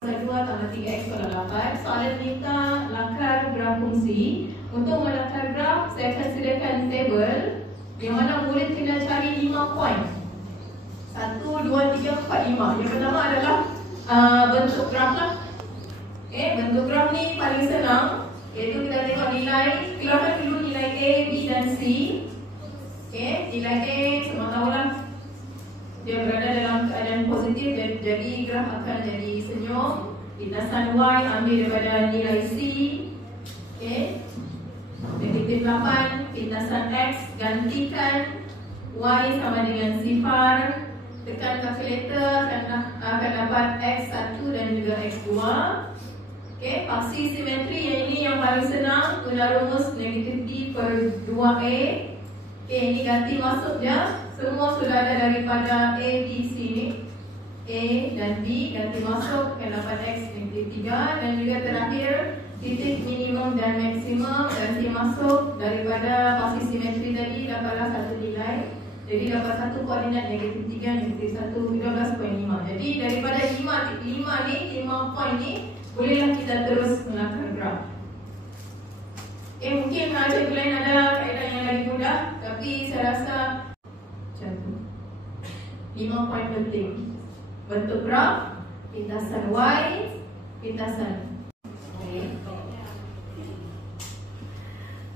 2 tambah 3x kuala 8. Soalan minta lakar graf fungsi. Untuk melakar graf, saya akan sediakan table yang mana murid kena cari 5 poin. 1, 2, 3, 4, 5. Yang pertama adalah bentuk graf lah. Bentuk graf ni paling senang, iaitu kita tengok nilai, keluarkan dulu nilai A, B dan C. Nilai A semua tahulah dia berada dalam keadaan positif, jadi graf akan jadi senyum. Lintasan Y ambil daripada nilai C. Negatif 8. Lintasan X gantikan Y sama dengan sifar. Tekan kalkulator akan dapat X1 dan juga X2. Paksi simetri yang ini yang paling senang, guna rumus negatif D per 2A. Ini ganti masuk je. Semua sudah ada daripada A, B, C ni. A dan B ganti masuk akan dapat X negatif 3. Dan juga terakhir titik minimum dan maksimum ganti masuk daripada paksi simetri tadi, dapatlah satu nilai. Jadi dapat satu koordinat negatif 3, negatif 1, 12.5. Jadi daripada 5 poin ni, bolehlah kita terus melakar graf. Mungkin cikgu lain ada kaedah yang lagi mudah, tapi saya rasa macam tu. 5 poin penting. Bentuk graf, lintasan Y, lintasan.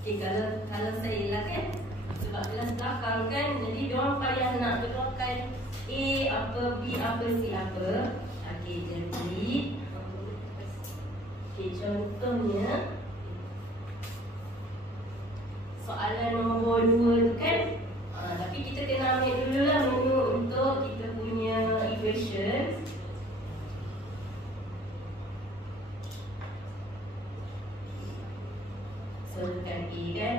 Kalau saya elakkan, sebab kelas belakang kan, jadi diorang payah nak betulkan A apa, B apa, C apa. Jadi contohnya soalan nombor 2 tu kan, tapi kita kena ambil dululah menu untuk kita punya equation. So tekan A kan,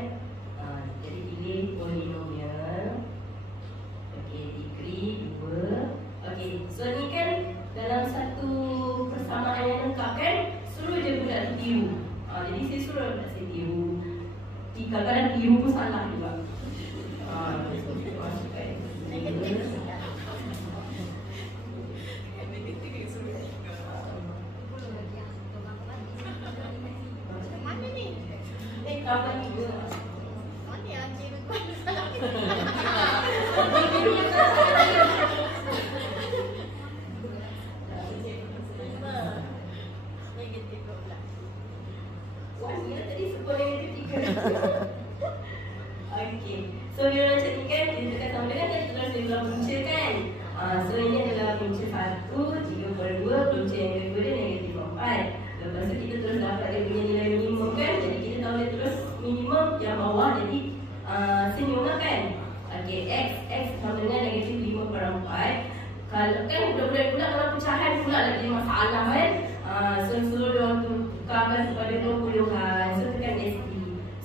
jadi pilih polinomial. Degree 2. So ni kan dalam satu persamaan yang lengkap kan, suruh je budak tu tiru. Jadi saya suruh budak saya tiru. Kadang-kadang tiru pun salah juga. Mana ni? Kapan juga? Mana yang tiru tu salah? So dia macam ni kan, dia tekan sama dengan dia terus dia bilang punca kan. So ini adalah punca 1, 3/2, punca yang kedua dia negatif 4. Lepas tu kita terus dapat dia punya nilai minimum kan. Jadi kita tahu dia terus minimum yang bawah, jadi senyum lah kan. X sama dengan negatif 5/4. Kalau kan budak-budak pula kalau pecahan pula lah jadi masalah kan. So suruh dia orang tukarkan kepada 20-an. So tekan ST.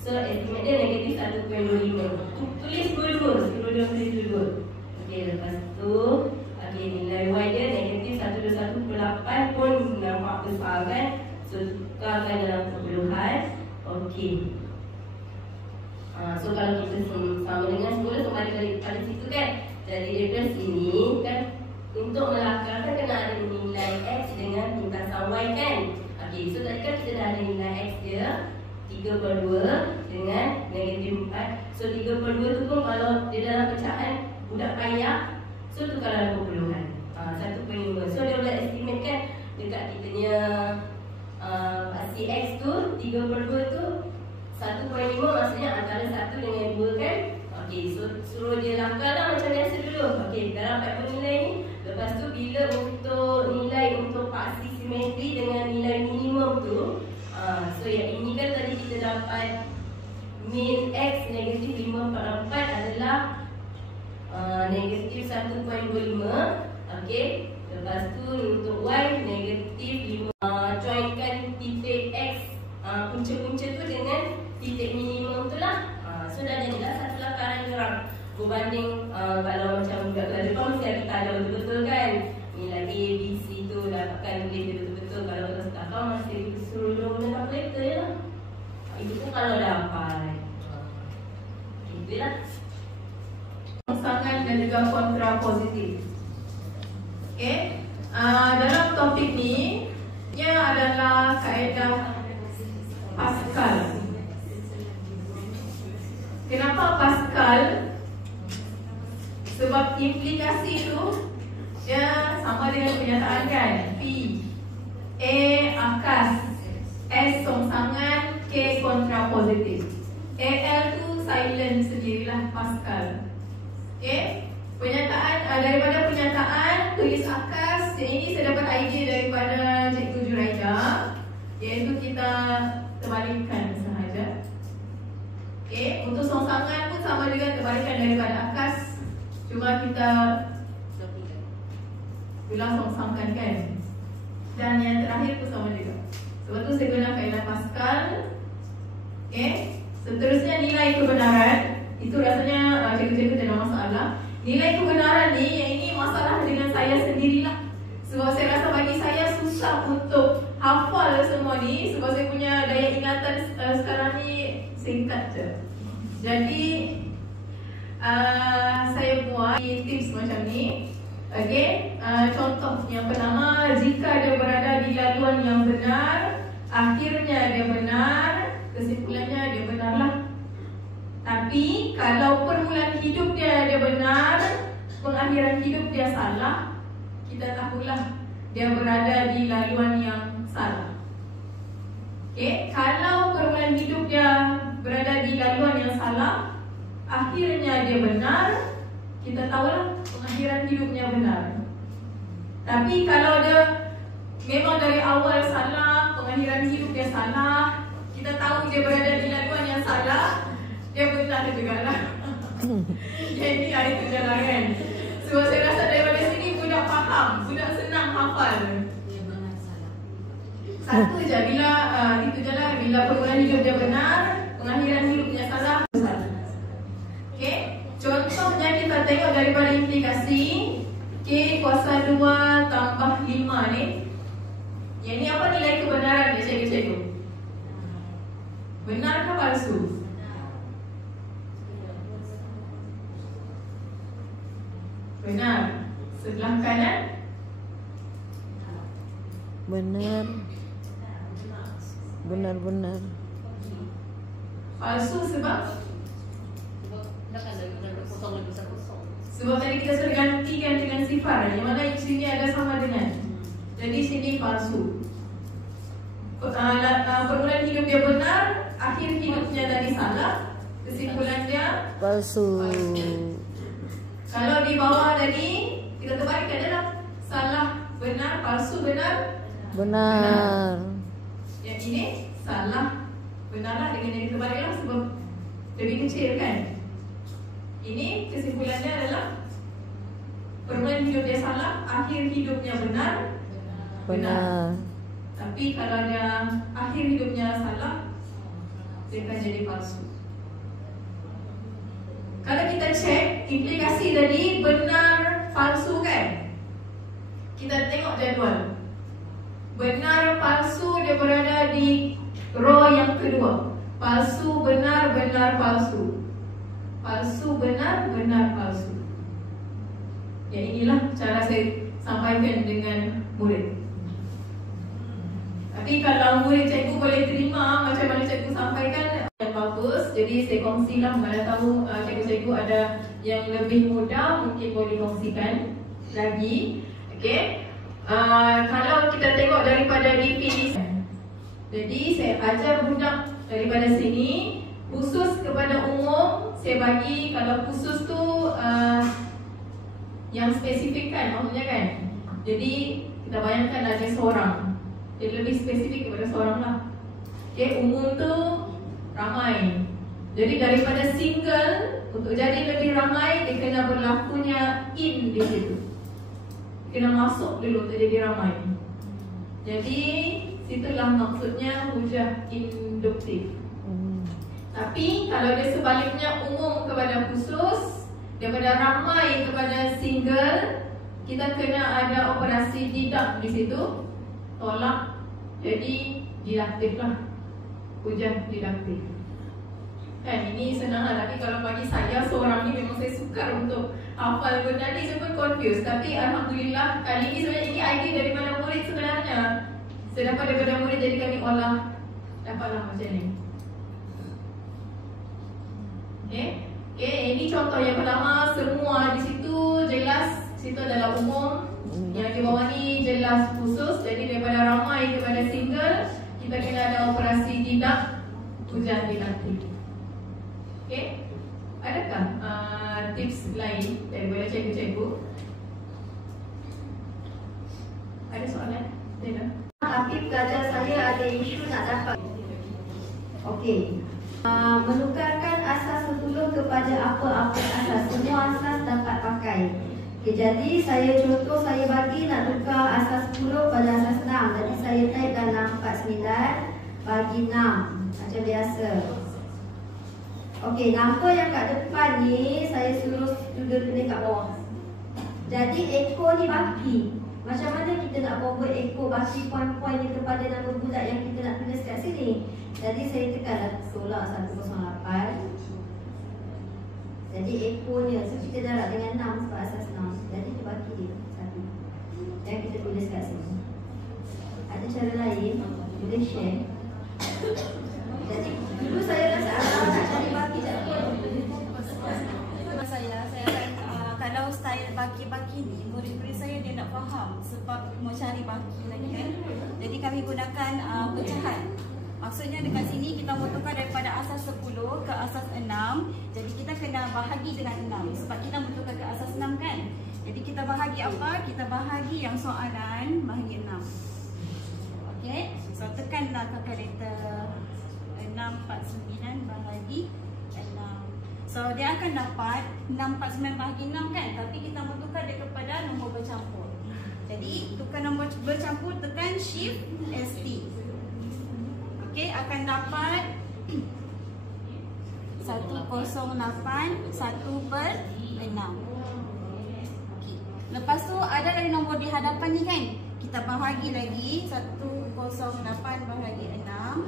So estimate dia negatif 1.25. Tulis dua-dua, suruh dia tulis dua-dua. Lepas tu nilai Y dia negatif 121/8 pun nampak besar kan. So tukarkan dalam perpuluhan. So kalau kita sama dengan 10 sama ada pada situ kan. Jadi daripada sini kan, untuk melakarkan kena ada nilai X dengan lintasan Y kan. So tadi kan kita dah ada nilai X dia 3/2 dengan negatif 4. So 3/2 tu pun kalau dia dalam pecahan budak payah, so tukar dalam perpuluhan 1.5. So dia boleh estimate kan dekat kita punya CX tu 3/2 tu 1.5, maksudnya antara 1 dengan 2 kan. So suruh dia lakar lah macam biasa dulu. Dah dapat pun nilai ni. Lepas tu bila untuk nilai untuk paksi simetri dengan nilai minimum tu, so yang ini kan tadi kita dapat min X negatif 5/4 adalah negatif 1.25. Lepas tu untuk Y negatif 5. Joinkan titik X punca-punca tu dengan titik minimum tu lah. So dah jadilah satu lakaran gerak. Berbanding kalau macam budak kelas depan mesti kita ada betul-betul kan. Nilai A, B, C tu dapatkan boleh dia betul-betul. Kalau kelas belakang masih suruh dia guna kalkulator je lah. Itu pun kalau dapat. Itulah. Sangat dan juga kontra positif. Dalam topik ni silent sendirilah Pascal. Okay, daripada penyataan tulis akas. Ini saya dapat idea daripada Cikgu Juraida, iaitu kita terbalikkan sahaja. Okay, untuk songsangan pun sama juga, terbalikkan daripada akas, cuma kita ulang songsangkan kan. Dan yang terakhir pun sama juga. Sebab tu saya guna kaedah Pascal. Okay, seterusnya nilai kebenaran. Itu rasanya cikgu-cikgu tidak ada masalah. Nilai kebenaran ni, yang ini masalah dengan saya sendirilah. Sebab saya rasa bagi saya susah untuk hafal semua ni. Sebab saya punya daya ingatan sekarang ni singkat je. Jadi saya buat tips macam ni. Okay, contoh yang pertama, jika dia berada di laluan yang benar, akhirnya dia benar, kesimpulannya dia benarlah. Tapi kalau permulaan hidup dia benar, pengakhiran hidup dia salah, kita tahulah dia berada di laluan yang salah. Okay, kalau permulaan hidup dia berada di laluan yang salah, akhirnya dia benar, kita tahulah pengakhiran hidupnya benar. Tapi kalau dia memang dari awal salah, pengakhiran hidup dia salah, kita tahu dia berada di laluan yang salah, dia benar juga lah. Jadi itu jalan kan. Sebab saya rasa daripada sini budak faham, budak senang hafal. Satu je, bila itu je lah, bila permulaan hidup dia benar, pengakhiran hidupnya salah. Okay, contohnya kita tengok daripada implikasi K kuasa 2 tambah 5 ni. Yang ni apa nilai kebenaran dia, cikgu-cikgu? Benar ke palsu? Benar. Sebelah kanan? Benar. Benar-benar. Palsu sebab? Sebab tadi kita sudah gantikan dengan sifar, yang mana sini ada sama dengan. Jadi sini palsu. Permulaan hidup dia benar, akhir hidupnya tadi salah, kesimpulan dia Palsu. Kalau di bawah tadi kita terbalikkan adalah salah benar, palsu benar. Benar. Yang ini salah benarlah dengan yang terbaliklah sebab lebih kecil kan. Ini kesimpulannya adalah permulaan hidup dia salah, akhir hidupnya benar. Benar. Tapi kalau dia akhir hidupnya salah, dia akan jadi palsu. Kalau kita cek implikasi tadi benar palsu kan, kita tengok jadual. Benar palsu dia berada di row yang kedua. Palsu benar, benar palsu. Palsu benar, benar palsu. Yang inilah cara saya sampaikan dengan murid. Tapi kalau murid cikgu boleh terima macam mana cikgu sampaikan, yang bagus. Jadi saya kongsilah, mana tahu cikgu-cikgu ada yang lebih mudah, mungkin boleh kongsikan lagi. Okay, kalau kita tengok daripada definisi, jadi saya ajar budak daripada sini, khusus kepada umum saya bagi. Kalau khusus tu yang spesifik kan, maksudnya kan. Jadi kita bayangkan ada seorang, dia lebih spesifik kepada seorang lah. Okay, umum tu ramai. Jadi daripada single, untuk jadi lebih ramai, dia kena berlakunya in di situ. Kena masuk dulu untuk jadi ramai. Jadi situlah maksudnya hujah induktif. Tapi kalau dia sebaliknya umum kepada khusus, daripada ramai kepada single, kita kena ada operasi didak di situ, tolak, jadi didaktif lah, hujah didaktif. Kan ini senang lah, tapi kalau bagi saya seorang ni memang saya sukar untuk hafal benda ni, saya pun confused. Tapi Alhamdulillah kali ni sebenarnya ini idea dari mana murid sebenarnya. Saya dapat daripada murid, jadi kami olah, dapatlah macam ni. Okay, ini contoh yang pertama, semua di situ jelas, situ adalah umum. Yang di bawah ni jelas khusus. Jadi daripada ramai kepada single, kita kena ada operasi didak, hujah didaktif. Okay, Adakah tips lain daripada cikgu-cikgu? Ada soalan? Dina? Tapi pelajar saya ada isu nak dapat. Okey. Menukarkan asas 10 kepada apa-apa asas. Semua asas dapat pakai. Okay, jadi saya contoh saya bagi nak tukar asas 10 pada asas 6. Jadi saya type dalam 49 bagi 6 macam biasa. Okey, nama yang kat depan ni saya suruh student tulis kat bawah. Jadi echo ni baki. Macam mana kita nak buat echo baki poin-poin ni kepada nama bulat yang kita nak tulis kat sini? Jadi saya tekan tolak 108. Jadi echo-nya, so kita darab dengan 6 sebab asas 6. Jadi kita bagi dia satu yang kita tulis kat sini. Ada cara lain, boleh share. Jadi dulu saya rasa nak cari baki tak apa. Saya akan kalau style baki-baki ni murid-murid saya dia nak faham sebab mau cari baki lagi kan. Jadi kami gunakan pecahan. Maksudnya dekat sini kita mau tukar daripada asas 10 ke asas 6. Jadi kita kena bahagi dengan 6 sebab kita mau tukar ke asas 6 kan. Jadi kita bahagi apa? Kita bahagi yang soalan bahagi 6. Okey. So tekanlah kalkulator 649 bahagi 6. So dia akan dapat 649 bahagi 6 kan. Tapi kita mau tukar dia kepada nombor bercampur. Jadi tukar nombor bercampur tekan shift ST. Okey, akan dapat 108 1/6. Okey. Lepas tu ada dari nombor di hadapan ni kan. Kita bahagi lagi 108 bahagi 6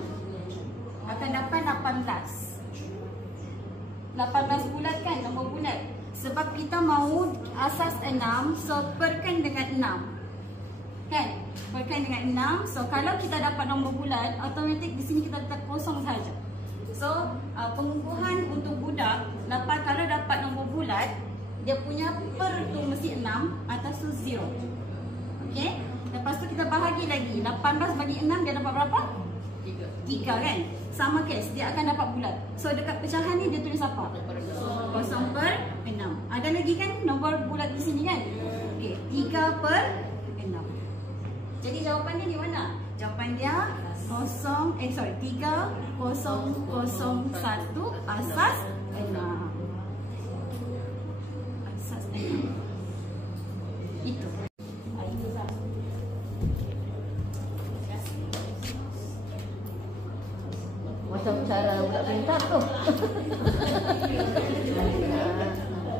akan dapat 18. 18 bulat kan, nombor bulat. Sebab kita mahu asas 6, so perkan dengan 6. Kan? Perkan dengan 6. So kalau kita dapat nombor bulat, automatik di sini kita letak kosong saja. So pengukuhan untuk budak kalau dapat nombor bulat, dia punya per tu mesti 6, atas tu 0. Okey? Lepas tu kita bahagi lagi. 18 bagi 6 dia dapat berapa? 3 kan? Sama case, dia akan dapat bulat. So dekat pecahan ni dia tulis apa? 0/6. Ada lagi kan nombor bulat di sini kan? Okey, 3/6. Jadi jawapan dia di mana? Jawapan dia 3001 asas 6. Asas 6. Itu. Itulah. Macam cara budak pintar tu.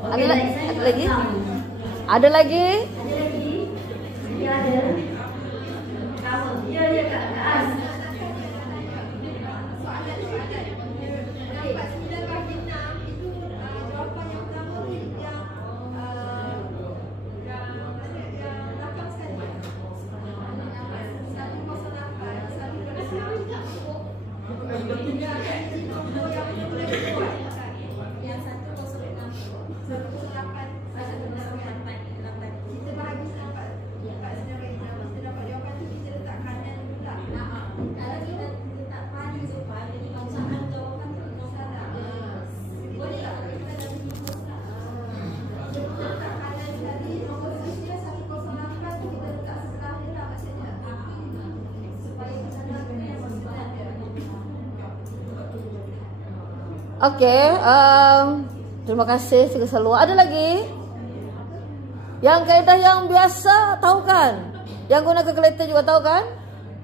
Ada Okey, lagi? saya Ada lagi? faham. Ada lagi? Ada lagi? Dia ada. Ya, ya Kak. As. Okey, terima kasih sekali seluar. Ada lagi? Yang kaedah yang biasa tahu kan? Yang guna kalkulator juga tahu kan?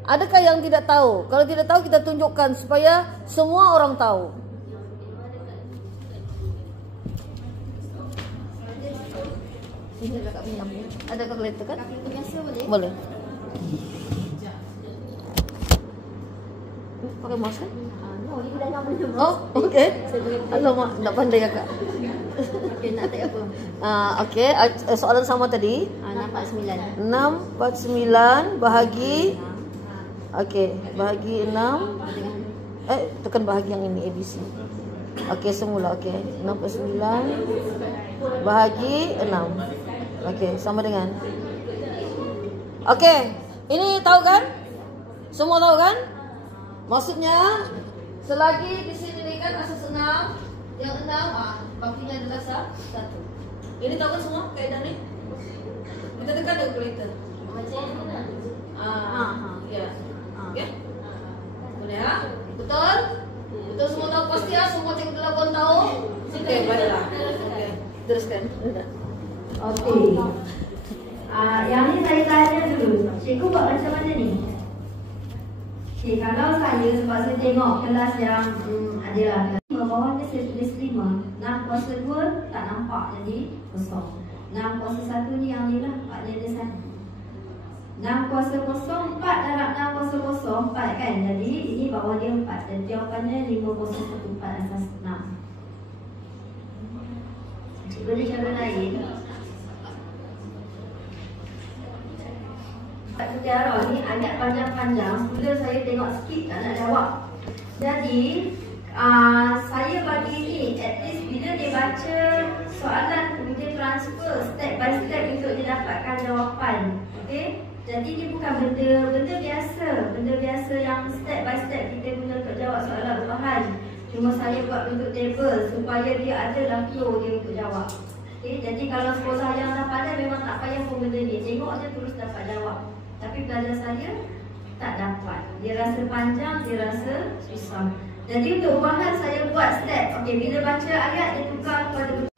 Adakah yang tidak tahu? Kalau tidak tahu kita tunjukkan supaya semua orang tahu. Ini kakak pinjam. Ada kalkulator kan? Biasa boleh? Boleh. Pakai mouse kan? No, ni dah nak boleh. Oh, okey. Alamak, tak pandai kakak. Okey, nak type apa? Okey, soalan sama tadi. 649. 649 bahagi. Okey, bahagi 6. Tekan bahagi yang ini ABC. Okey, semula okey. 649 bahagi 6. Okey, sama dengan. Okey, ini tahu kan? Semua tahu kan? Maksudnya selagi di sini kan asas 6, yang 6 bakunya adalah 1. Ini tahu kan semua kaedah ni? Kita tekan dia kalkulator. Macam mana? Ya. Okey. Boleh ya? Betul? Betul semua tahu pasti ya? Semua cikgu telapon tahu? Okey, baiklah. Okey. Teruskan. Okey. Yang ni saya tanya dulu. Cikgu buat macam mana ni? Okey, kalau saya sebab saya tengok kelas yang adalah bawahnya saya tulis 5. 6 kuasa 2 tak nampak jadi kosong. 6 kuasa 1 ni yang ni lah, 4 dia ada sana. 6 kuasa kosong 4 darab 6 kuasa kosong 4 kan. Jadi ini bawah dia 4. Dan jawapannya 5 kuasa 1 4 asas 6. Cikgu ada cara lain. Sejarah ni ayat panjang-panjang. Mula saya tengok sikit tak nak jawab. Jadi saya bagi ni at least bila dia baca soalan dia transfer step by step untuk dia dapatkan jawapan. Okey. Jadi dia bukan benda biasa. Benda biasa yang step by step kita guna untuk jawab soalan ubahan. Cuma saya buat bentuk table supaya dia ada dah flow dia untuk jawab. Okey. Jadi kalau sekolah yang dah pandai memang tak payah pun benda ni. Tengok je terus dapat jawab. Tapi pelajar saya tak dapat. Dia rasa panjang, dia rasa susah. Jadi untuk ubahan saya buat step. Okey, bila baca ayat dia tukar kepada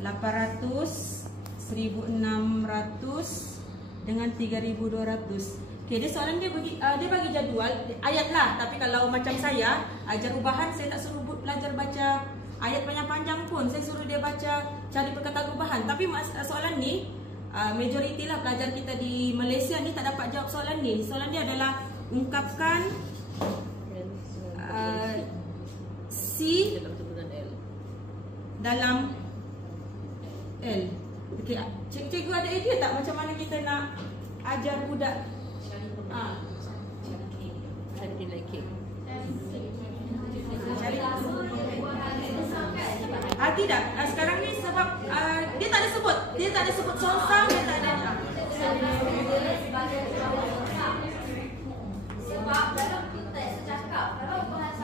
800, 1600 dengan 3200. Okey, dia soalan dia bagi jadual ayat lah. Tapi kalau macam saya ajar ubahan, saya tak suruh pelajar baca ayat panjang-panjang pun. Saya suruh dia baca cari perkataan ubahan. Tapi soalan ni majoriti lah pelajar kita di Malaysia ni tak dapat jawab soalan ni. Soalan dia adalah ungkapkan C dalam L. Okey, cikgu ada idea tak macam mana kita nak ajar budak cari nilai K? Tidak. Sekarang ni sebab dia tak ada sebut songsang, dia tak ada. sebab dalam konteks secakap, kalau ubahan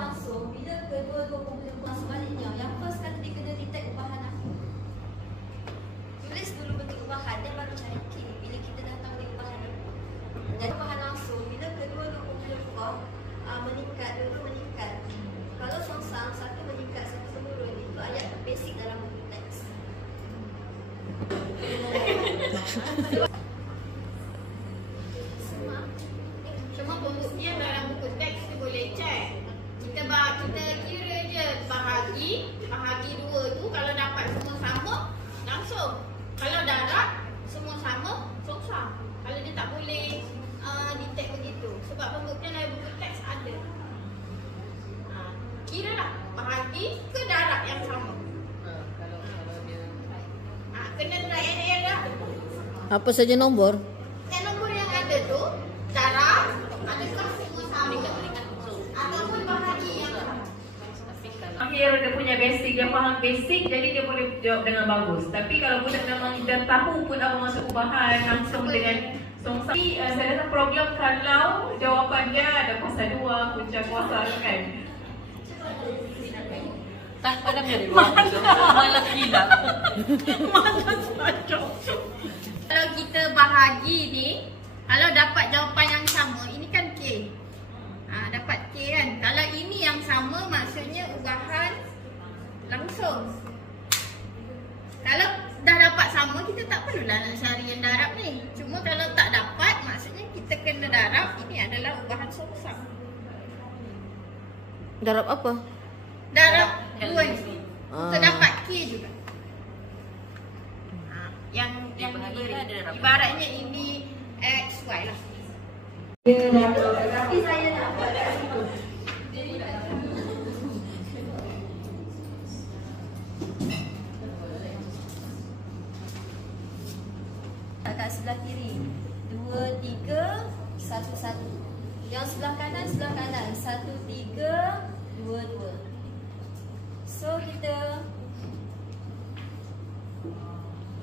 langsung, bila kedua-dua kumpulan sebaliknya, yang first kali dia kena detect ubahan apa. Tulis dulu bentuk ubahan, dan baru cari K bila kita dah tahu dia ubahan apa. Jadi ubahan langsung, bila kedua-dua kumpulan meningkat, dua meningkat. Kalau songsang, satu meningkat, satu menurun, itu ayat basic dalam buku teks. Cuma pembuktian dalam buku teks kita boleh check. Kita kira je bahagi dua tu, kalau dapat semua sama langsung. Kalau darab semua sama songsang. Kalau dia tak boleh detect begitu sebab pembuktian dalam buku teks ada. Kira lah bahagi ke darab yang sama. Kena try and error. Apa saja nombor? Nombor yang ada tu darab adakah semua sama ataupun bahagi yang sama. Akhir dia punya basic, dia faham basic, jadi dia boleh jawab dengan bagus. Tapi kalau budak memang dah tahu pun apa maksud ubahan langsung dengan songsang. Saya rasa problem kalau jawapan dia ada kuasa 2, punca kuasa kan. Tak pada dia malas gila. Malas macam. Kalau kita bahagi ni, kalau dapat jawapan yang sama, ini kan K. Dapat K kan. Kalau ini yang sama, maksudnya ubahan langsung. Kalau dah dapat sama, kita tak perlulah nak cari yang darab ni. Cuma kalau tak dapat, maksudnya kita kena darab. Ini adalah ubahan songsang. Darab apa? Darab 2 ni. Untuk dapat K juga. Yang ibaratnya ini X, Y lah. Tapi saya nak buat kat situ. Kat sebelah kiri 2, 3, 1, 1. Yang sebelah kanan 1, 3, 2, 2. So kita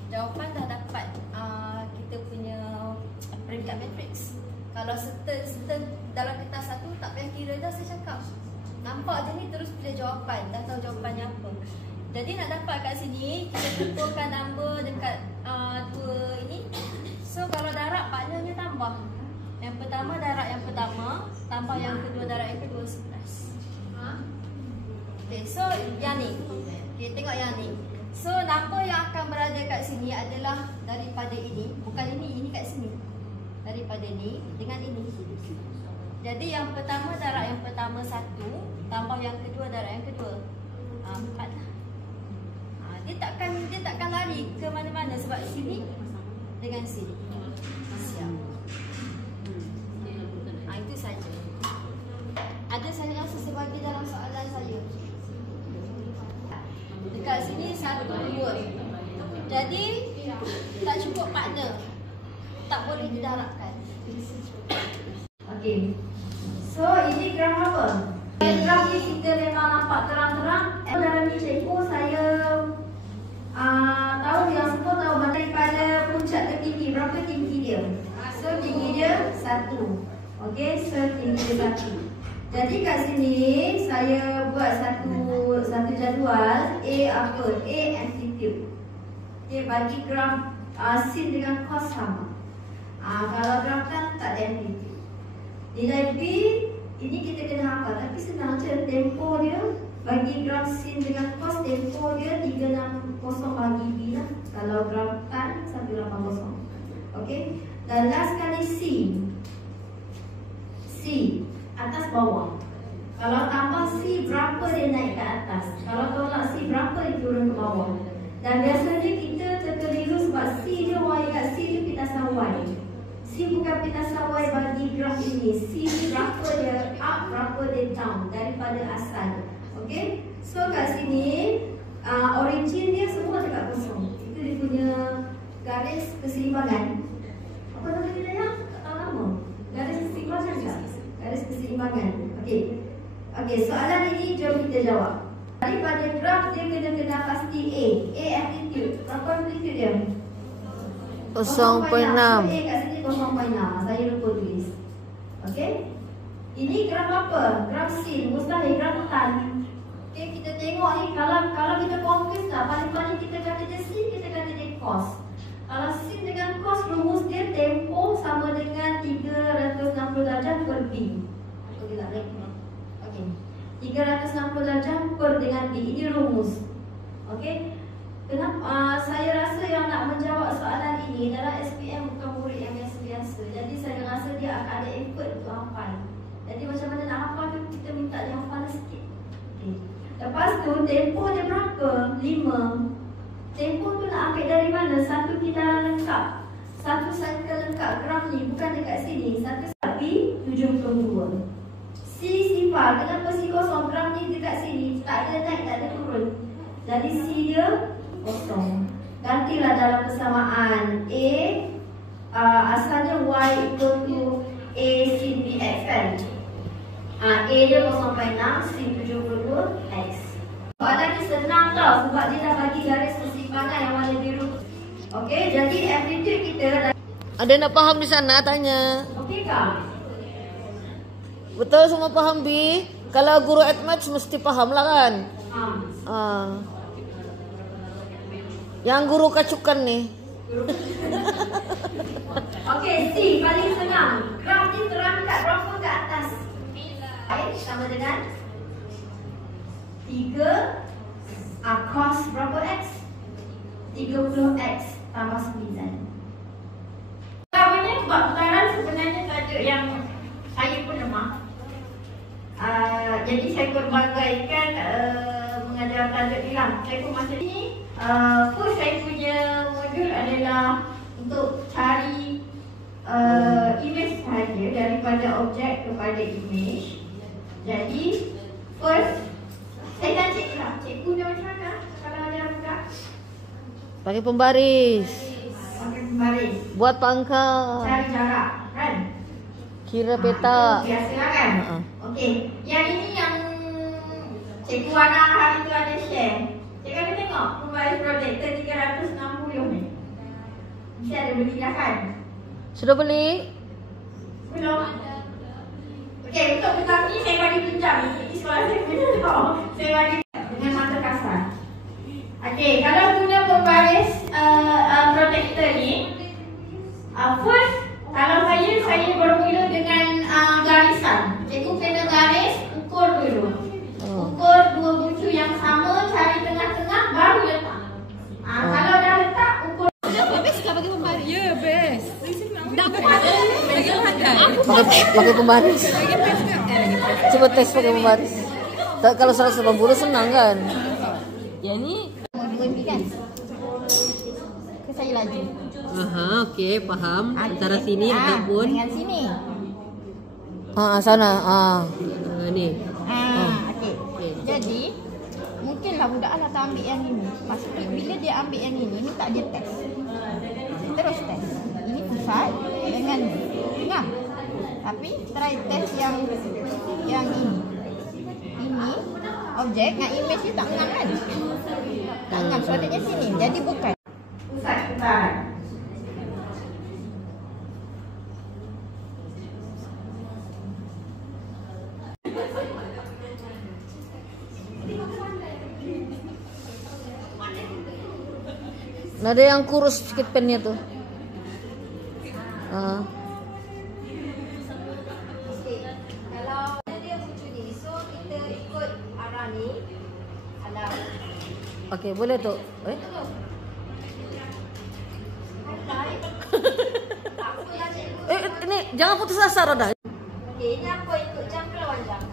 jawapan dah dapat. Kita punya peringkat matrix. Kalau certain dalam kertas satu tak payah kira dah, saya cakap. Nampak je ni terus pilih jawapan, dah tahu jawapannya apa. Jadi nak dapat kat sini, kita tentukan number dekat dua ini. So kalau darab maknanya tambah. Yang pertama darab yang pertama, tambah yang kedua darab yang kedua 11. Okay, so yang ni. Okay, tengok yang ni. So number yang akan berada kat sini adalah daripada ini, bukan ini kat sini. Daripada ni dengan ini. Jadi yang pertama darab yang pertama 1, tambah yang kedua darab yang kedua 4 lah. Dia takkan lari ke mana-mana sebab sini dengan sini. Siap. Itu saja. Ada saya rasa sebagi dalam soalan saya. Dekat sini 1, 2. Jadi tak cukup makna. Tak boleh didarabkan. Okey. So ini graf apa? Graf ni kita memang nampak terang-terang. Dalam ni cikgu saya tahu yang semua tahu daripada puncak tertinggi berapa tinggi dia. So tinggi dia 1. Okey, so tinggi dia 1. Jadi kat sini saya buat satu jadual. A apa? A amplitude. Okey, bagi graf sin dengan cos sama. Kalau graf kan tak ada amplitude. Nilai B ini kita kena hafal, tapi senang je. Tempo dia bagi graf sin dengan cos, tempo dia 360 bagi B lah. Kalau graf tan 180. Okey. Dan last kali C. C atas bawah. Kalau tambah C berapa dia naik ke atas? Kalau tolak C berapa dia turun ke bawah? Dan biasanya kita terkeliru sebab C dia Y kat C dia pitasan Y. C bukan pitasan Y bagi graf ini. C ni berapa dia up, berapa dia down daripada asal. Okey. So kat sini origin dia semua dekat kosong. Itu dia punya garis keseimbangan. Apa nama dia yang? Tak tahu nama. Garis keseimbangan tak? Garis keseimbangan. Okey. Okey, soalan ini jom kita jawab. Daripada graf dia kena pasti A. A amplitude. Berapa amplitude dia? 0.6. A kat sini 0.6. Saya lupa tulis. Okey. Ini graf apa? Graf sin. Mustahil graf tan. Okey, kita tengok ni kalau kita confuse tak, paling-paling kita kata dia sin, kita kata dia cos. Kalau sin dengan cos, rumus dia tempo sama dengan 360 darjah per B. Okey tak lagi. Okey. 360 darjah per dengan B. Ini rumus. Okey. Kenapa saya rasa yang nak menjawab soalan ini dalam SPM bukan murid yang biasa-biasa. Jadi saya rasa dia akan ada effort untuk hafal. Jadi macam mana nak hafal tu, kita minta dia hafal sikit. Okay. Lepas tu tempo dia berapa? 5. Tempo tu nak ambil dari mana? Satu kitaran lengkap. Satu cycle lengkap graf ni bukan dekat sini. Satu sapi 72. C sifar. Kenapa C kosong? Graf ni dekat sini. Tak ada naik, tak ada turun. Jadi C dia kosong. Gantilah dalam persamaan A asalnya Y equal to A sin BX kan. A dia 0.6 sin 72X. Soalan ni senang tau sebab dia dah bagi garis keseimbangan yang warna biru. Okey, jadi amplitude kita Ada nak faham di sana tanya. okey kah? Betul semua faham B? Kalau guru Maths mesti faham lah kan? Yang guru kacukan nih. Okey, C paling senang. Graf ni terangkat berapa ke atas? Baik, sama dengan 3 cos berapa X? 30X tambah 9. Namanya buat putaran sebenarnya tak ada yang saya pun lemah. Jadi saya berbagaikan mengajar tajuk bilang. Saya pun macam ni. First saya punya modul adalah untuk cari image sahaja daripada objek kepada image. Jadi first saya dah cek lah. Cikgu dia macam mana kalau ajar budak? Pakai pembaris. Pakai pembaris. Buat pangkal. Cari jarak kan? Kira peta. Biasalah kan? Okey. Yang ini yang Cikgu Ana hari tu ada share. Cikgu ada tengok pembaris projector 360 ni. Mesti ada beli dah kan? Sudah beli? Belum. Okey, untuk petang ni saya bagi pinjam. Ini sekolah saya punya tau. Saya bagi dengan mata kasar. Okay, kalau guna pembaris protector ni, first kalau saya bermula dengan garisan. Cikgu kena garis, ukur dulu. Ukur dua bucu yang sama, cari tengah-tengah, baru letak. Kalau dah letak, ukur. Best ke bagi pembaris? Ya, best. Dah pandai. Bagi pandai. Pakai pembaris. Coba tes pakai pembaris. Kalau 180 senang kan? Yang ni Dua MP kan? Ke saya laju. aha, okey, faham. Antara sini ataupun dengan sini. Sana. ni. Okey. Jadi mungkinlah budak lah tak ambil yang ini. Maksudnya bila dia ambil yang ini tak dia test. Terus test. Ini pusat dengan ni. Tengah. Tapi try test yang ini. Ini objek dengan image dia tak ngam kan? Tak ngam, sepatutnya sini. Jadi bukan. Pusat putaran. Ada yang kurus sedikit pennya tuh. Okey. Kalau dia bucu ni, so kita ikut arah ni. Kalau Okey, boleh tuh. apalah cikgu. Ini jangan putus asa Roda. Okey, ini apa ikut jam ke lawan jam?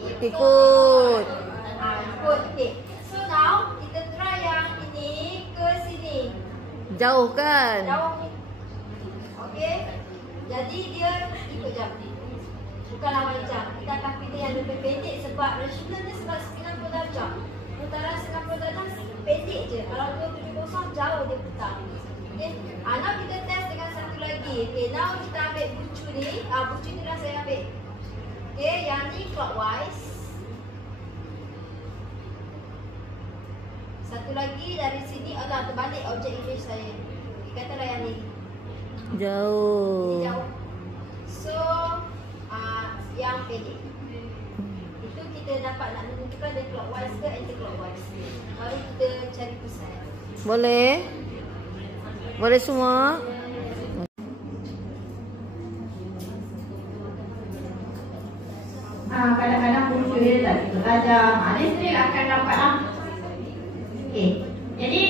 Ikut. Ikut. Okey. So now kita try yang ini ke sini. Jauh kan? Jauh ni. Okey. Jadi dia ikut jam. Bukan lawan jam. Kita akan pilih yang lebih pendek sebab rasionalnya sebab 90 darjah. Putaran 90 darjah pendek je. Kalau 270 jauh dia putar. Okey. Now kita test dengan satu lagi. Okey, now kita ambil bucu ni. Bucu ni dah saya ambil. Okey, yang ni clockwise. Satu lagi dari sini terbalik objek image saya. Katalah yang ni. Jauh. Dia jauh. So yang pendek. Itu kita dapat nak menentukan dia clockwise ke anti-clockwise. Baru kita cari pusat. Boleh? Boleh semua? Kadang-kadang bucu dia tak begitu tajam. Dia sendiri akan dapat Okey. Jadi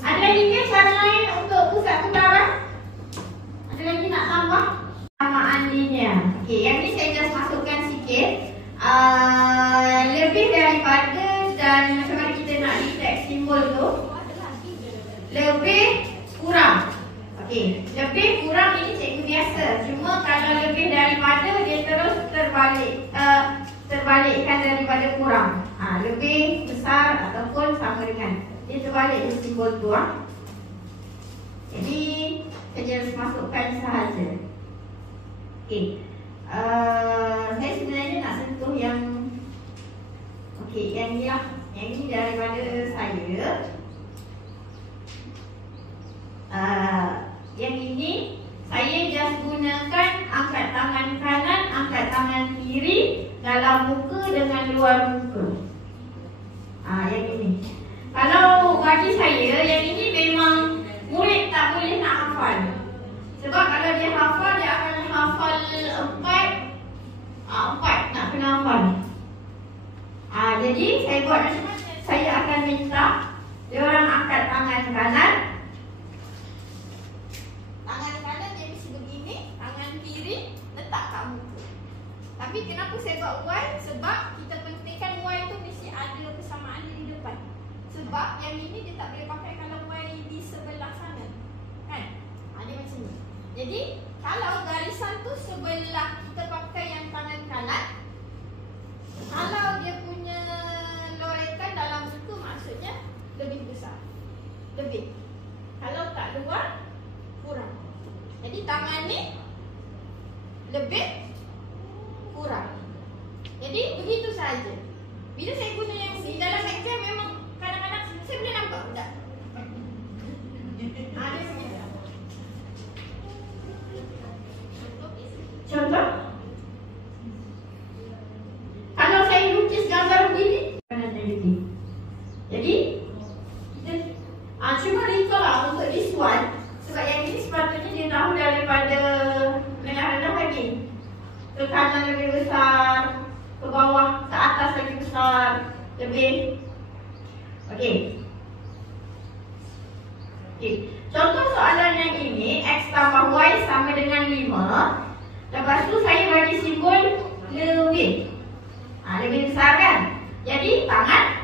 ada lagi ke cara lain untuk pusat putaran? Ada lagi nak tambah? Samaan linear. Okey, yang ni saya just masukkan sikit. Lebih daripada dan macam mana kita nak detect simbol tu? Lebih kurang. Okey, lebih kurang ini cikgu biasa. Cuma kalau lebih daripada dia terus terbalikkan daripada kurang. Lebih besar ataupun sama dengan. Dia terbalik simbol tu. Jadi saya just masukkan sahaja. Okey. Saya sebenarnya nak sentuh yang yang ni lah. Yang ini daripada saya. Yang ini saya just gunakan angkat tangan kanan, angkat tangan kiri dalam muka dengan luar muka. Yang ini. Kalau bagi saya yang ini memang murid tak boleh nak hafal. Sebab kalau dia hafal dia akan hafal 4 nak kena hafal. Jadi saya buat macam mana? Saya akan minta dia orang angkat tangan kanan. Tangan kanan dia mesti begini, tangan kiri letak kat muka. Tapi kenapa saya buat Y? Sebab kita pentingkan Y tu mesti ada persamaan di depan. Sebab yang ini dia tak boleh pakai kalau Y di sebelah sana. Kan? Dia macam ni. Jadi kalau garisan tu sebelah kita pakai yang tangan kanan. Kalau dia punya loretan dalam muka maksudnya lebih besar. Lebih. Kalau tak luar, kurang. Jadi tangan ni lebih kurang. Jadi begitu saja. Bila saya guna yang si dalam exam memang kadang-kadang saya boleh nampak tak? Ada sikit. Contoh. Kalau saya lukis gambar begini, mana jadi? Jadi kita cuma recall lah untuk this one. Sebab yang ini sepatutnya dia tahu daripada menengah rendah lagi. Ke kanan lebih besar, ke bawah, ke atas lagi besar, lebih. Okey. Contoh soalan yang ini, X tambah Y sama dengan 5. Lepas tu saya bagi simbol lebih. Lebih besar kan? Jadi tangan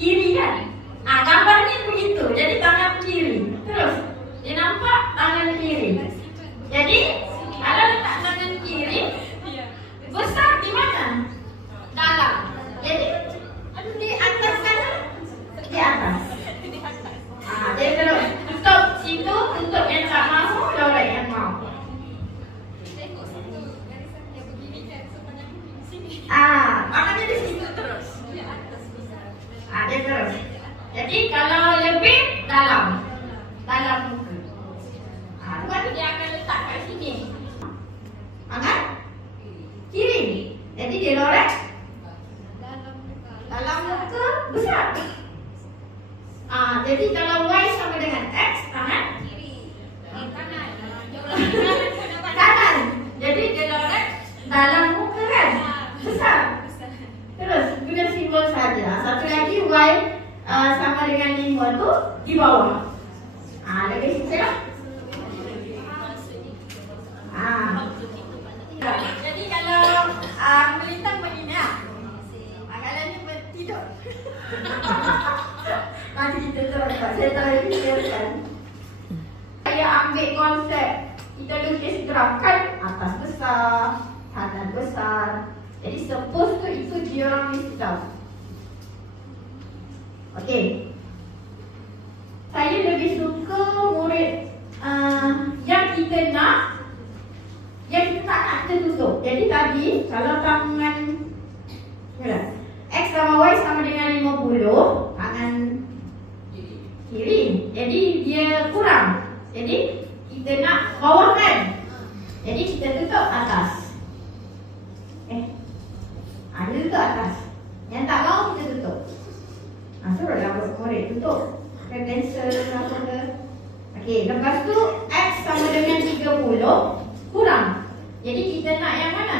kiri kan? Gambarnya begitu. Jadi tangan kiri. Terus dia nampak tangan kiri. Jadi kalau letak tangan kiri, besar di mana? Dalam. Jadi di atas sana, di atas. Jadi terus tutup situ, tutup yang tak mahu, lorek yang mahu. Makanya di situ terus. Dia terus. Jadi kalau lebih dalam muka. Lepas tu dia akan letak kat sini. Tangan kiri. Jadi dia lorek dalam muka besar. Jadi kalau Y sama dengan X, tangan kiri. Kanan. Jadi dia lorek dalam muka kan? Besar. Terus guna simbol saja. Satu lagi Y sama dengan 5 tu di bawah. Lebih sikit lah. Jadi kalau melintang begini lah. Kalau ni tidur. Nanti kita terus. Saya tahu fikirkan. Saya ambil konsep kita lukis graf kan, atas besar, kanan besar. Jadi suppose tu itu dia orang mesti tahu. Okey. Saya lebih suka murid yang kita nak, yang kita tak nak kita tutup. Jadi tadi kalau tangan X sama Y sama dengan 50, tangan kiri. Jadi dia kurang. Jadi kita nak bawah kan? Jadi kita tutup atas. Dia tutup atas. Yang tak mau kita tutup. Suruhlah murid tutup. Kan cancel apa ke. Okey, lepas tu X sama dengan 30 kurang. Jadi kita nak yang mana?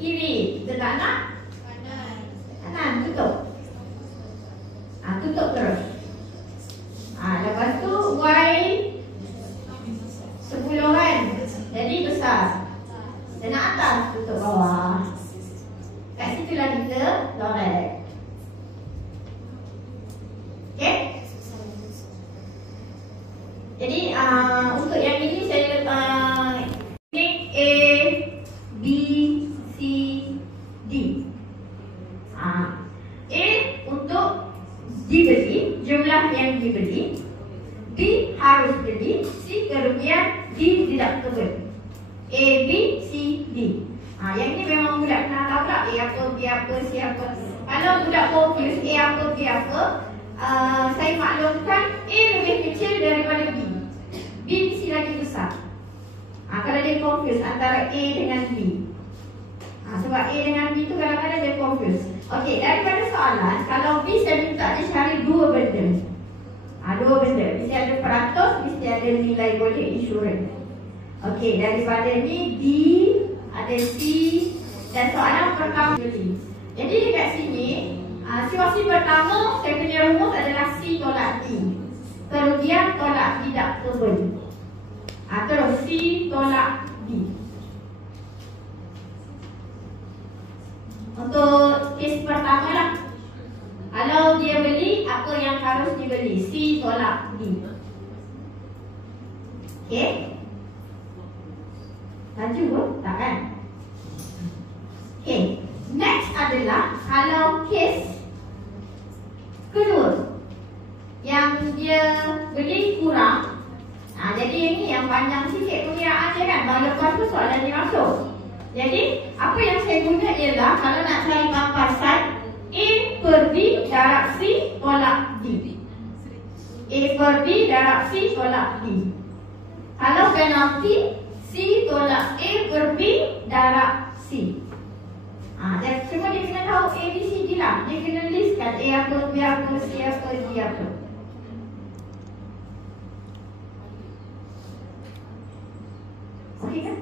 Kiri. Kita tak nak kanan. Tutup. Tutup terus. Lepas tu Y 10 kan? Jadi besar. Kita nak atas, tutup bawah. Kat situlah kita lorek. Okay? Jadi untuk yang ini saya letak A, B, C, D. A untuk dibeli, jumlah yang dibeli. B harus beli, C kerugian, D tidak terbeli. A, B, C, D. Yang ini memang budak kena tahu tak A apa, B apa, C apa. Kalau budak confuse A apa, B apa, saya maklumkan A lebih kecil daripada B. B mesti lagi besar. Kalau dia confuse antara A dengan B. Sebab A dengan B tu kadang-kadang dia confuse. Okey, daripada soalan, kalau B saya minta dia cari dua benda. Dua benda. Mesti ada peratus, mesti ada nilai boleh insurans. Okey, daripada ni D, ada C dan soalan pertama beli. Jadi dekat sini, situasi pertama saya punya rumus adalah C tolak D. Kerugian tolak tidak terbeli. Terus C tolak D. Untuk kes pertama lah. Kalau dia beli, apa yang harus dibeli? C tolak D. Okey. Laju pun? Tak kan? Okay. Next adalah kalau kes kedua yang dia beli kurang. Jadi ini yang panjang sikit pengiraan je kan. Baru lepas tu soalan dia masuk. Jadi apa yang saya guna ialah kalau nak cari pampasan A per B darab C tolak D. A per B darab C tolak D. Kalau penalti C tolak A per B darab tahu A, B, C, D lah. Dia kena listkan A apa, B apa, C apa, D apa. Okey kan?